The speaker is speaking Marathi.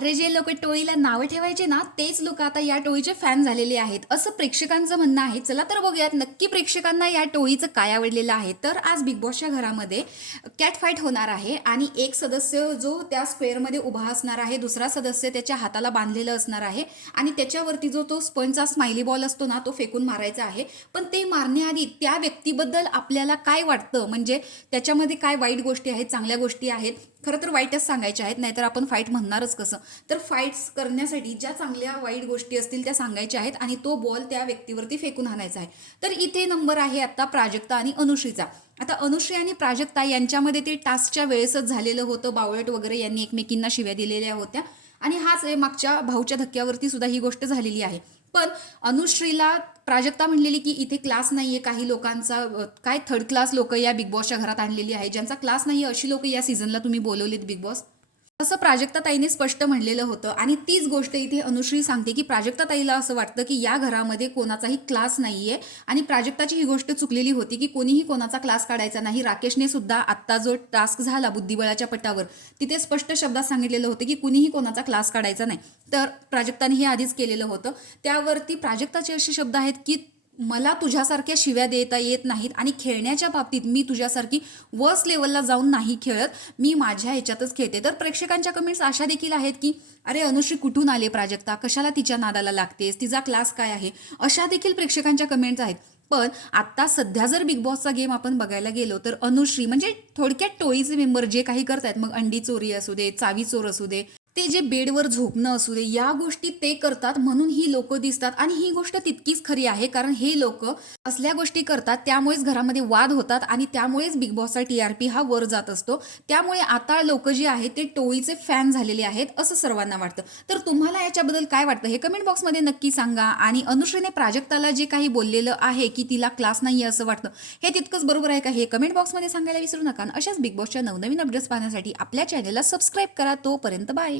अरे जे लोक टोळीला नावं ठेवायचे ना तेच लोक आता या टोळीचे फॅन झालेले आहेत असं प्रेक्षकांचं म्हणणं आहे. चला तर बघूयात नक्की प्रेक्षकांना या टोळीचं काय आवडलेलं आहे. तर आज बिग बॉसच्या घरामध्ये कॅट फाईट होणार आहे आणि एक सदस्य जो त्या स्क्वेअरमध्ये उभा असणार आहे, दुसरा सदस्य त्याच्या हाताला बांधलेलं असणार आहे आणि त्याच्यावरती जो तो स्पंजचा स्माइली बॉल असतो ना तो फेकून मारायचा आहे. पण ते मारण्याआधी त्या व्यक्तीबद्दल आपल्याला काय वाटतं, म्हणजे त्याच्यामध्ये काय वाईट गोष्टी आहेत, चांगल्या गोष्टी आहेत, खरं तर वाईटच सांगायच्या आहेत, नाहीतर आपण फाईट म्हणणारच कसं. तर फाईट्स करण्यासाठी ज्या चांगल्या वाईट गोष्टी असतील त्या सांगायच्या आहेत आणि तो बॉल त्या व्यक्तीवरती फेकून आणायचा आहे. तर इथे नंबर आहे आता प्राजक्ता आणि अनुश्रीचा. आता अनुश्री आणि प्राजक्ता यांच्यामध्ये ते टास्कच्या वेळेसच झालेलं होतं. बावळट वगैरे यांनी एकमेकींना शिव्या दिलेल्या होत्या आणि हाच मागच्या भाऊच्या धक्क्यावरती सुद्धा ही गोष्ट झालेली आहे. पण अनुश्रीला प्राजक्ता म्हणलेली की इथे क्लास नाहीये, काही लोकांचा काय थर्ड क्लास लोक या बिग बॉसच्या घरात आणलेली आहे, ज्यांचा क्लास नाहीये अशी लोक या सीझनला तुम्ही बोलवलीत बिग बॉस, असं प्राजक्ता ताईने स्पष्ट म्हणलेलं होतं. आणि तीच गोष्ट इथे अनुश्री सांगते की प्राजक्ता ताईला असं वाटतं की या घरामध्ये कोणाचाही क्लास नाहीये आणि प्राजक्ताची ही गोष्ट चुकलेली होती की कोणीही कोणाचा क्लास काढायचा नाही. राकेशने सुद्धा आत्ता जो टास्क झाला बुद्धिबळाच्या पटावर तिथे स्पष्ट शब्दात सांगितलेलं होतं की कुणीही कोणाचा क्लास काढायचा नाही. तर प्राजक्ताने हे आधीच केलेलं होतं. त्यावरती प्राजक्ताचे असे शब्द आहेत की मला तुझ्यासारख्या शिव्या देता येत नाहीत आणि खेळण्याच्या बाबतीत मी तुझ्यासारखी वर्स्ट लेवलला जाऊन नाही खेळत, मी माझ्या ह्याच्यातच खेळते. तर प्रेक्षकांच्या कमेंट्स अशा देखील आहेत की अरे अनुश्री कुठून आले, प्राजक्ता कशाला तिच्या नादाला लागतेस, तिचा क्लास काय आहे, अशा देखील प्रेक्षकांच्या कमेंट्स आहेत. पण आत्ता सध्या जर बिग बॉसचा गेम आपण बघायला गेलो तर अनुश्री म्हणजे थोडक्यात टोळीचे मेंबर जे काही करतायत, मग अंडी चोरी असू दे, चावी चोर असू दे, ते जे बेडवर झोपणं असू दे, या गोष्टी ते करतात म्हणून ही लोक दिसतात. आणि ही गोष्ट तितकीच खरी आहे कारण हे लोक असल्या गोष्टी करतात त्यामुळेच घरामध्ये वाद होतात आणि त्यामुळेच बिग बॉसचा TRP हा वर जात असतो. त्यामुळे आता लोक जे आहेत ते टोळीचे फॅन झालेले आहेत असं सर्वांना वाटतं. तर तुम्हाला याच्याबद्दल काय वाटतं हे कमेंट बॉक्समध्ये नक्की सांगा. आणि अनुश्रीने प्राजक्ताला जे काही बोललेलं आहे की तिला क्लास नाही असं वाटतं, हे तितकंच बरोबर आहे का हे कमेंट बॉक्समध्ये सांगायला विसरू नका. अशाच बिग बॉसच्या नवनवीन अपडेट्स पाहण्यासाठी आपल्या चॅनलला सबस्क्राईब करा. तोपर्यंत बाय.